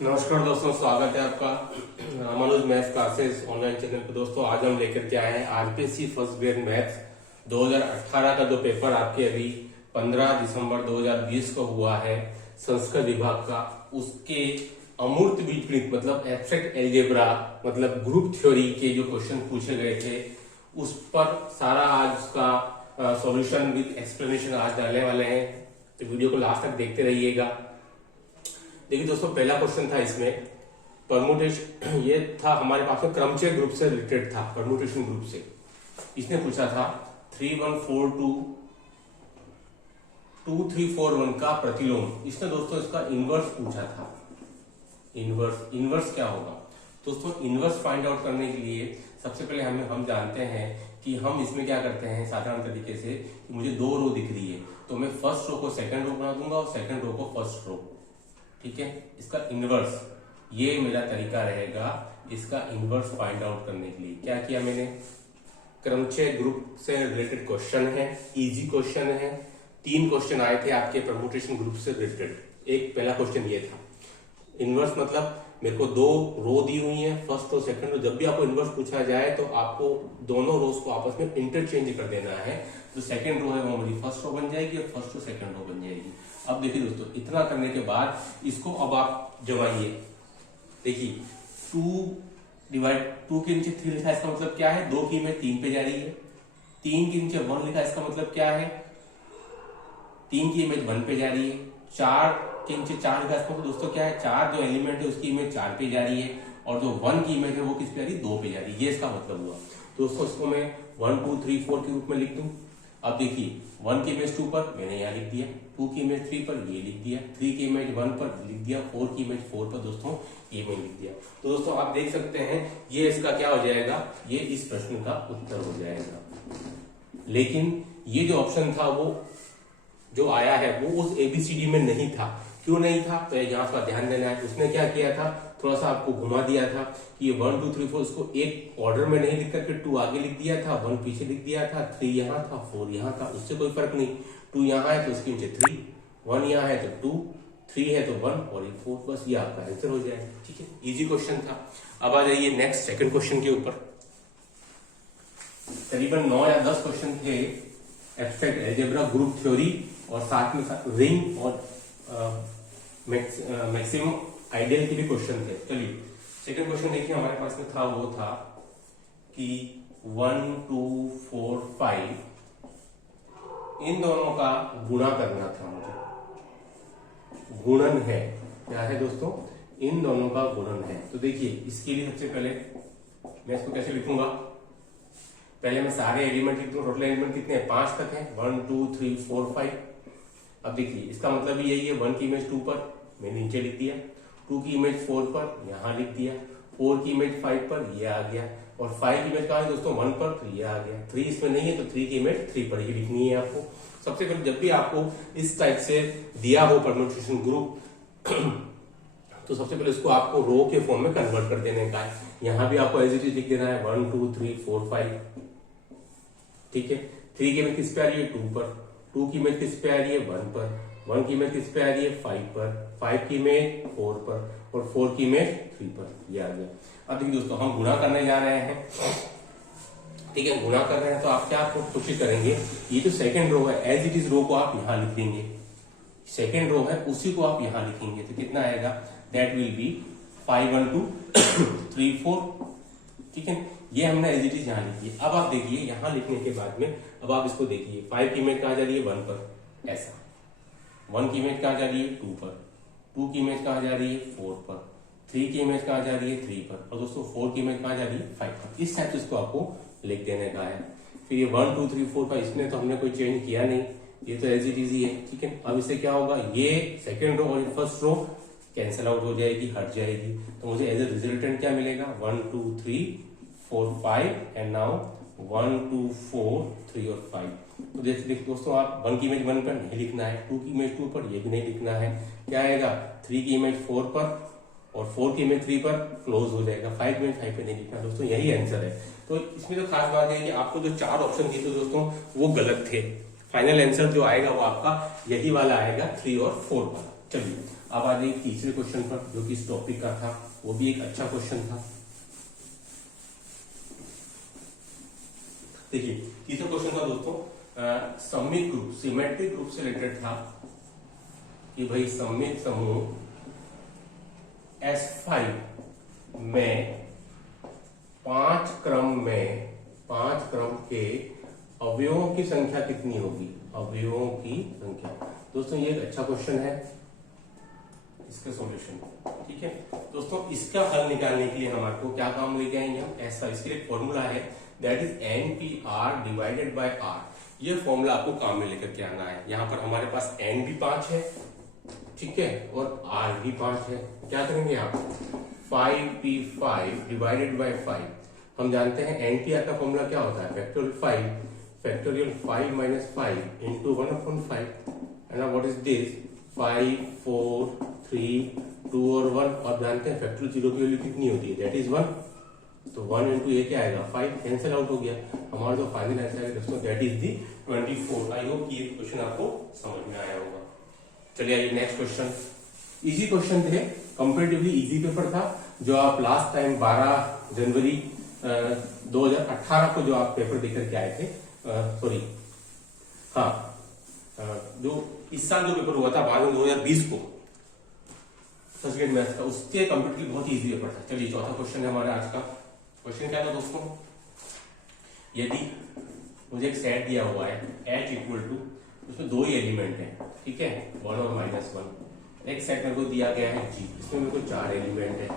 नमस्कार दोस्तों, स्वागत है आपका Ramanuj maths classes online channel पर। दोस्तों आज हम लेकर के आए हैं आरपीएससी फर्स्ट ग्रेड मैथ्स 2018 का जो पेपर आपके अभी 15 दिसंबर 2020 को हुआ है संस्कृत विभाग का, उसके अमूर्त बीजगणित मतलब एब्स्ट्रैक्ट एल्जेब्रा मतलब ग्रुप थ्योरी के जो क्वेश्चन पूछे गए थे उस पर सारा आज उसका सॉल्यूशन विद एक्सप्लेनेशन आज डालने वाले हैं। तो वीडियो को लास्ट तक देखते रहिएगा। देखिए दोस्तों, पहला क्वेश्चन था इसमें परमुटेशन, ये था हमारे पास में क्रमचय ग्रुप से रिलेटेड था, परमुटेशन ग्रुप से। इसने पूछा था 3142 2341 का प्रतिलोम। इसने दोस्तों इसका इनवर्स पूछा था। इनवर्स क्या होगा दोस्तों? इनवर्स फाइंड आउट करने के लिए सबसे पहले हम जानते हैं कि हम इसमें क्या करते हैं साधारण तरीके से कि मुझे दो रो दिख रही है तो मैं फर्स्ट रो को सेकंड रो बना दूंगा और सेकंड रो को फर्स्ट रो। ठीक है, इसका इनवर्स, ये मेरा तरीका रहेगा इसका इनवर्स फाइंड आउट करने के लिए। क्या किया मैंने, क्रमचय ग्रुप से रिलेटेड क्वेश्चन है, इजी क्वेश्चन है। 3 क्वेश्चन आए थे आपके परमुटेशन ग्रुप से रिलेटेड। एक पहला क्वेश्चन ये था इनवर्स, मतलब मेरे को 2 रो दी हुई है, फर्स्ट रो सेकंड रो। जब भी आपको इनवर्स पूछा जाए तो आपको दोनों रोज को आपस में इंटरचेंज कर देना है। जो सेकंड रो है वो मेरी फर्स्ट रो बन जाएगी और फर्स्ट रो सेकंड रो बन जाएगी। अब देखिए दोस्तों, इतना करने के बाद इसको अब आप जमाइए। देखिए 2 के नीचे 3 लिखा, इसका मतलब क्या है 2 की इमेज 3 पे जा रही है। 3 के नीचे 1 लिखा, इसका मतलब क्या है 3 की इमेज 1 पे जा रही है। 4 के नीचे 4 लिखा, इसका मतलब दोस्तों क्या है 4 जो एलिमेंट है उसकी इमेज 4 पे जा रही है और जो 1 की इमेज है वो किस पे जा रही है 2 पे जा रही है। ये इसका मतलब हुआ। दोस्तों इसको मैं 1 2 3 4 के रूप में लिख दूं। अब देखिए 1 की इमेज 2 पर मैंने यहाँ लिख दिया, 2 की इमेज 3 पर ये लिख दिया, 3 की इमेज 1 पर लिख दिया, 4 की इमेज 4 पर दोस्तों ये मैंने लिख दिया। तो दोस्तों आप देख सकते हैं ये इसका क्या हो जाएगा, ये इस प्रश्न का उत्तर हो जाएगा। लेकिन ये जो ऑप्शन था वो जो आया है वो उस एबीसीडी में नहीं था। क्यों नहीं था तो यहाँ पर ध्यान देना है। उसने क्या किया था, थोड़ा सा आपको घुमा दिया था कि ये 1 2 3 4 इसको एक ऑर्डर में नहीं लिख करके 2 आगे लिख दिया था, 1 पीछे लिख दिया था, 3 यहाँ था, 4 यहाँ था। उससे कोई फर्क नहीं। 2 यहाँ है तो उसके नीचे 3, 1 यहाँ है तो 2, 3 है तो 1 और ये 4, बस ये आपका आंसर हो जाएगा। ठीक है, इजी क्वेश्चन था। अब आ जाइए नेक्स्ट सेकंड क्वेश्चन के ऊपर। करीबन 9 या 10 क्वेश्चन थे एब्स्ट्रैक्ट अलजेब्रा ग्रुप थ्योरी और साथ में रिंग और मैक्सिमम आइडियल के भी क्वेश्चन थे। चलिए सेकंड क्वेश्चन देखिए, हमारे पास में था वो था कि 1 2 4 5 इन दोनों का गुणा करना था मुझे। गुणन है, क्या है दोस्तों, इन दोनों का गुणन है। तो देखिए इसके लिए सबसे पहले मैं इसको कैसे लिखूंगा, पहले मैं सारे एलिमेंट लिख दूं। टोटल एलिमेंट कितने हैं, 5 तक हैं, 1 2 3 4 5। अब देखिए इसका मतलब भी यही है, 1 की इमेज 2 पर मैंने नीचे लिख दिया, 2 की इमेज 4 पर यहां लिख दिया, 4 की इमेज 5 पर ये आ गया और 5 की इमेज कहा है दोस्तों 1 पर, तो ये आ गया। 3 इसमें नहीं है तो 3 की इमेज 3 पर ही लिखनी है आपको। सबसे पहले जब भी आपको इस टाइप से दिया हो परम्यूटेशन ग्रुप तो सबसे पहले इसको आपको रो के फॉर्म में कन्वर्ट कर देने का है। यहां भी आपको एज इट इज लिख देना है 1 2 3 4 5। ठीक है, 3 की इमेज किस पे आ रही है 2 पर, 2 की इमेज किस पे आ रही है 1 पर, 1 की इमेज किस पे आ रही है 5 पर, 5 की इमेज 4 पर और 4 की इमेज 3 पर, ये आ गया। अब देखिए दोस्तों हम गुणा करने जा रहे हैं। ठीक है, गुणा कर रहे हैं तो आप क्या कोशिश करेंगे, ये जो सेकंड रो है एज इट इज रो को आप यहां लिख देंगे, सेकंड रो है उसी को आप यहां लिखेंगे तो कितना आएगा, दैट विल बी 5 1 2 3 4। ठीक है, ये हमने एज इट इज यहां लिखी है। अब आप देखिए यहां लिखने के बाद में अब आप इसको देखिए 5 की इमेज कहां जा रही है 1 पर, ऐसा 1 की इमेज कहां जा रही है 2 पर, 2 की इमेज कहां जा रही है 4 पर, 3 की इमेज कहां जा रही है 3 पर और दोस्तों 4 की इमेज कहां जा रही है 5 पर। इस टाइप से इसको आपको लिख देने का है। फिर ये 1 2 3 4 5 इसमें तो हमने कोई चेंज किया नहीं, ये तो एज इट इज ही है। ठीक है, अब इससे क्या होगा, ये सेकेंड रो और फर्स्ट रो कैंसिल आउट हो जाएगी, हट जाएगी। तो मुझे एज ए रिजल्टेंट क्या मिलेगा 1 2 3 4 5 एंड नाउ 1 2 4 3 और 5। तो देखिए दोस्तों आप 1 की इमेज 1 पर नहीं लिखना है, 2 की इमेज 2 पर ये भी नहीं लिखना है। क्या आएगा 3 की इमेज 4 पर और 4 की इमेज 3 पर क्लोज हो जाएगा, 5 की इमेज 5 पे नहीं लिखना। दोस्तों यही आंसर है। तो इसमें जो खास बात है कि आपको जो 4 ऑप्शन दिए थे दोस्तों वो गलत थे। फाइनल आंसर जो आएगा वो आपका यही वाला आएगा 3 और 4 वाला। चलिए अब आ जाइए तीसरे क्वेश्चन पर, जो कि इस टॉपिक का था, वो भी एक अच्छा क्वेश्चन था। देखिए तीसरा क्वेश्चन था दोस्तों, सममित ग्रुप, सिमेट्रिक ग्रुप से रिलेटेड था कि भाई सममित समूह S5 में पांच क्रम के अवयवों की संख्या कितनी होगी, अवयवों की संख्या। दोस्तों ये एक अच्छा क्वेश्चन है, इसका सॉल्यूशन, ठीक है दोस्तों। इसका हल निकालने के लिए हमारे को क्या काम लेके आएंगे हम, ऐसा इसके लिए फॉर्मूला है, that is NPR divided by R। ये फॉर्मूला आपको काम में लेकर के आना है। यहाँ पर हमारे पास N भी 5 है, ठीक है, और R भी 5 है। क्या करेंगे आप, 5P5 डिवाइडेड बाय 5। हम जानते हैं NPR का फॉर्मूला क्या होता है, factorial 5 minus 5 into 1/5। And what is this, 5 4 3 2 और 1, और जानते हैं फैक्टोरियल 0 की वैल्यू कितनी होती है, दैट इज 1। तो 1 इंटू ये क्या आएगा, 5, कैंसिल आउट हो गया। हमारा जो फाइनल आंसर है दोस्तों that is the 24। I hope ये क्वेश्चन आपको समझ में आया होगा। चलिए आइए नेक्स्ट क्वेश्चन। इजी क्वेश्चन थे, कंपैरेटिवली इजी पेपर था, जो आप लास्ट टाइम 12 जनवरी 2018 को जो आप पेपर देकर के आए थे, सॉरी हाँ, जो इस साल जो पेपर हुआ था 12 2020 को फर्स्ट ग्रेड मैथ्स का, उसके कंप्लीटली बहुत इजी पेपर था। चलिए चौथा क्वेश्चन है हमारा आज का। क्वेश्चन क्या था दोस्तों, यदि मुझे एक सेट दिया हुआ है H इक्वल टू, उसमें दो ही एलिमेंट है, ठीक है, 1 और -1। एक सेट मेरे को दिया गया है G, इसमें मेरे को 4 एलिमेंट है,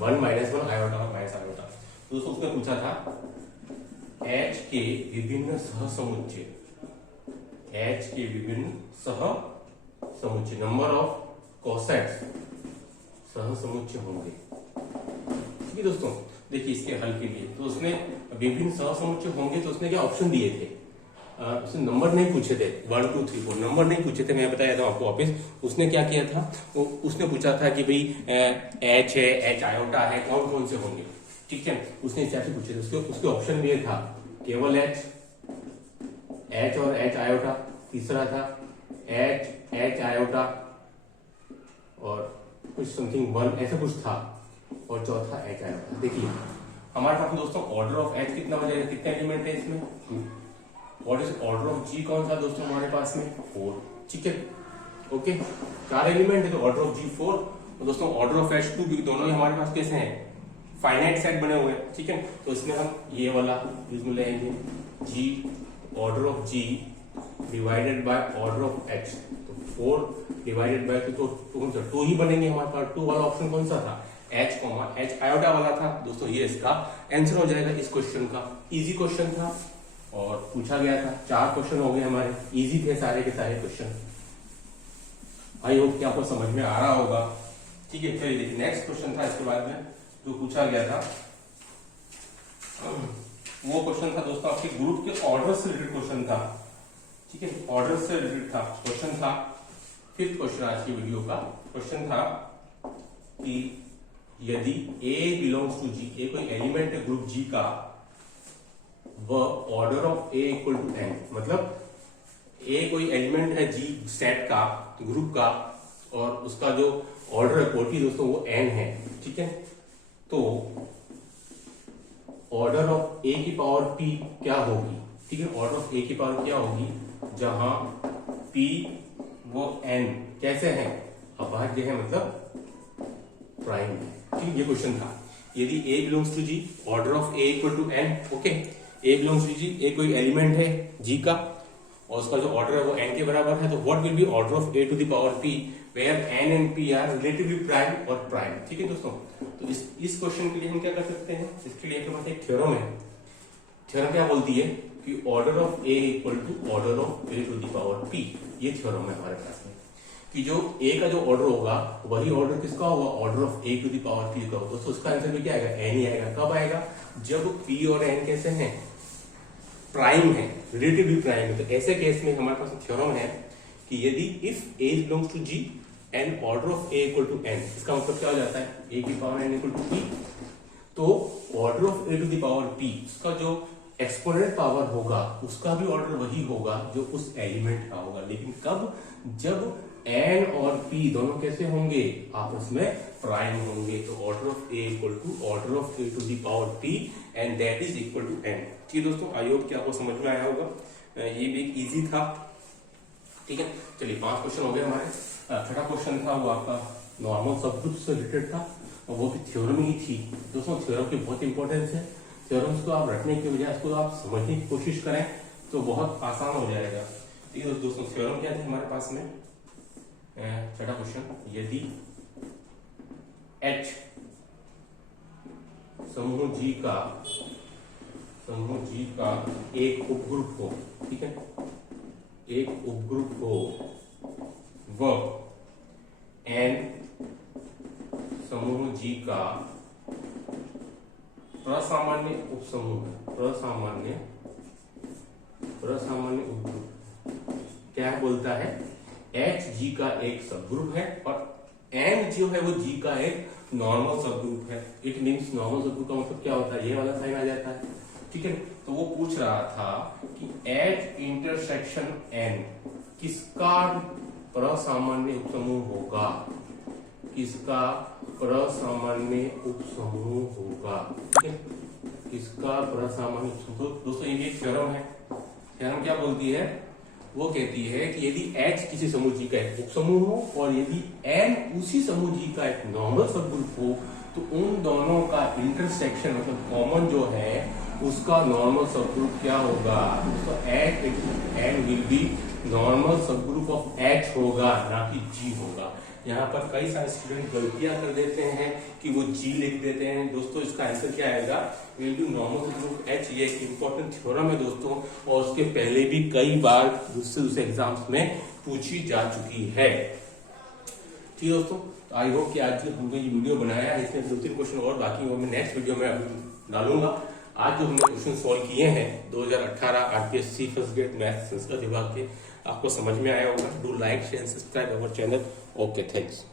1 -1 आयोटा और माइनस आयोटा। दोस्तों उसने पूछा था H के विभिन्न सहसमुच्चय, H के विभिन्न सहसमुच्चय, नंबर ऑफ कोसेट्स सहसमुच्चय होंगे, ठीक है दोस्तों। देखिए इसके हल के लिए तो उसने विभिन्न सहसमुच्चय होंगे, तो उसने क्या ऑप्शन दिए थे, उसने नंबर नहीं पूछे थे, 1 2 3 4 नंबर नहीं पूछे थे। मैं बताया था आपको वापिस, उसने क्या किया था, उसने पूछा था कि भाई H है, H आयोटा है, कौन कौन से होंगे, ठीक है, उसने इस से पूछे थे। उसके ऑप्शन ये था केवल H और H आयोटा, तीसरा था H आयोटा और कुछ समथिंग 1 ऐसा कुछ था, और चौथा H आयोटा। देखिए हमारे पास दोस्तों ऑर्डर ऑफ H कितना बनेगा, कितने एलिमेंट है इसमें, 2। What is order of G, कौन सा दोस्तों हमारे पास में, 4, ठीक है, ओके, 4 एलिमेंट है तो ऑर्डर ऑफ G 4। तो दोस्तों ऑर्डर ऑफ H 2 भी, दोनों ही हमारे पास कैसे हैं, फाइनाइट सेट बने हुए हैं, ठीक है। तो इसमें हम ये वाला यूज में लेंगे, G order of G divided by order of H, तो 4 डिवाइडेड बाय 2, तो 2 ही बनेंगे हमारे पास। 2 वाला ऑप्शन कौन सा था, H आयोटा वाला था। दोस्तों ये इसका आंसर हो जाएगा इस क्वेश्चन का। इजी क्वेश्चन था और पूछा गया था, 4 क्वेश्चन हो गए हमारे, इजी थे सारे के सारे क्वेश्चन। आई होप कि आपको समझ में आ रहा होगा, ठीक है। चलिए देखिए नेक्स्ट क्वेश्चन था इसके बाद में जो पूछा गया था, वो क्वेश्चन था दोस्तों आपके ग्रुप के ऑर्डर से रिलेटेड क्वेश्चन था, ठीक है, ऑर्डर से रिलेटेड था क्वेश्चन था। 5th क्वेश्चन आज की वीडियो का क्वेश्चन था कि यदि A belongs to G, A कोई एलिमेंट है ग्रुप G का, वह order of A equal to n, मतलब A कोई एलिमेंट है G सेट का, ग्रुप का, और उसका जो ऑर्डर है क्वांटिटी दोस्तों वो n है, ठीक है। तो ऑर्डर ऑफ A की पावर P क्या होगी, ठीक है, ऑर्डर ऑफ A की पावर क्या होगी, जहां P वो n कैसे है, अभाज्य है, मतलब प्राइम है, ठीक। ये क्वेश्चन था, यदि A belongs to G, order of A equal to n, okay, A belongs to G, A कोई एलिमेंट है G का, और उसका जो ऑर्डर है वो n के बराबर है, तो what will be order of A to the power P, where n and P are relatively prime और प्राइम, ठीक है दोस्तों। तो इस क्वेश्चन के लिए हम क्या कर सकते हैं, इसके लिए हमारे पास एक थ्योरम है। थ्योरम क्या बोलती है कि order of A equal to order of A to the power P, ये थ्योरम है हमारे पास में, कि जो A का जो ऑर्डर होगा वही ऑर्डर किसका होगा, order of A to the power P का होगा। दोस्तों उसका आंसर भी क्या आएगा, n ही आएगा। कब आएगा, जब P और n कैसे हैं, प्राइम है, रिलेटिवली प्राइम है। तो ऐसे केस में हमारे पास थ्योरम है कि यदि if A belongs to G and order of A equal to n, इसका मतलब क्या हो जाता है, A की power n equal to P, तो order of A to the power P, उसका जो एक्सपोनेंट पावर होगा उसका भी ऑर्डर वही होगा जो उस एलिमेंट का होगा, लेकिन कब, जब एन और पी दोनों कैसे होंगे, आपस में प्राइम होंगे। तो order of A equal to order of A to the power P and that is equal to N. ठीक है दोस्तों, आई होप कि आपको समझ में आया होगा। ये भी एक इजी था। ठीक है, चलिए 5 क्वेश्चन हो गए हमारे। छठा क्वेश्चन था वो आपका नॉर्मल सब ग्रुप से रिलेटेड था और वो भी थ्योरम ही थी। दोस्तों थ्योरम की बहुत इंपॉर्टेंस है। थ्योरम्स को आप रटने की बजाय इसको आप समझने की कोशिश करें तो बहुत आसान हो जाएगा। ठीक है दोस्तों, थ्योरम क्या थे हमारे पास में, छठा क्वेश्चन, यदि H समूह G का एक उपग्रुप हो, ठीक है, एक उपग्रुप हो, व N समूह G का प्रसामान्य उपसमूह है, प्रसामान्य उपग्रुप क्या बोलता है, H G का एक सबग्रुप है और N जो है वो G का एक नॉर्मल सबग्रुप है। इट मींस नॉर्मल सबग्रुप का मतलब क्या होता है, ये वाला साइन आ जाता है। ठीक है, तो वो पूछ रहा था कि H इंटरसेक्शन N किसका प्रसामान्य उपसमूह होगा, किसका प्रसामान्य उपसमूह होगा। ठीक है, किसका प्रसामान्य उपसमूह। दोस्तों ये भी थ्योरम है। थ्योरम क्या बोलती है, वो कहती है कि यदि H किसी समूह G का एक उपसमूह हो और यदि N उसी समूह G का एक नॉर्मल सबग्रुप हो तो उन दोनों का इंटरसेक्शन मतलब कॉमन जो है उसका नॉर्मल सबग्रुप क्या होगा, तो H N will be normal subgroup of H होगा, ना कि G होगा। यहाँ पर कई सारे स्टूडेंट गलतियां कर देते हैं कि वो G लिख देते हैं। दोस्तों इसका आंसर क्या आएगा, will be normal subgroup H। ये एक इंपॉर्टेंट थ्योरम है दोस्तों और उसके पहले भी कई बार दूसरे एग्जाम्स में पूछी जा चुकी है। ठीक है दोस्तों, आई होप कि आज जो हमने ये वीडियो बनाया है इसमें 2-3 क्वेश्चन और बाकी वो मैं नेक्स्ट वीडियो में अभी डालूंगा। आज जो हमने क्वेश्चन सॉल्व किए हैं 2018 RPSC first grade math Sanskrit विभाग के, आपको समझ में आया होगा। Do like share subscribe our channel. Okay, thanks.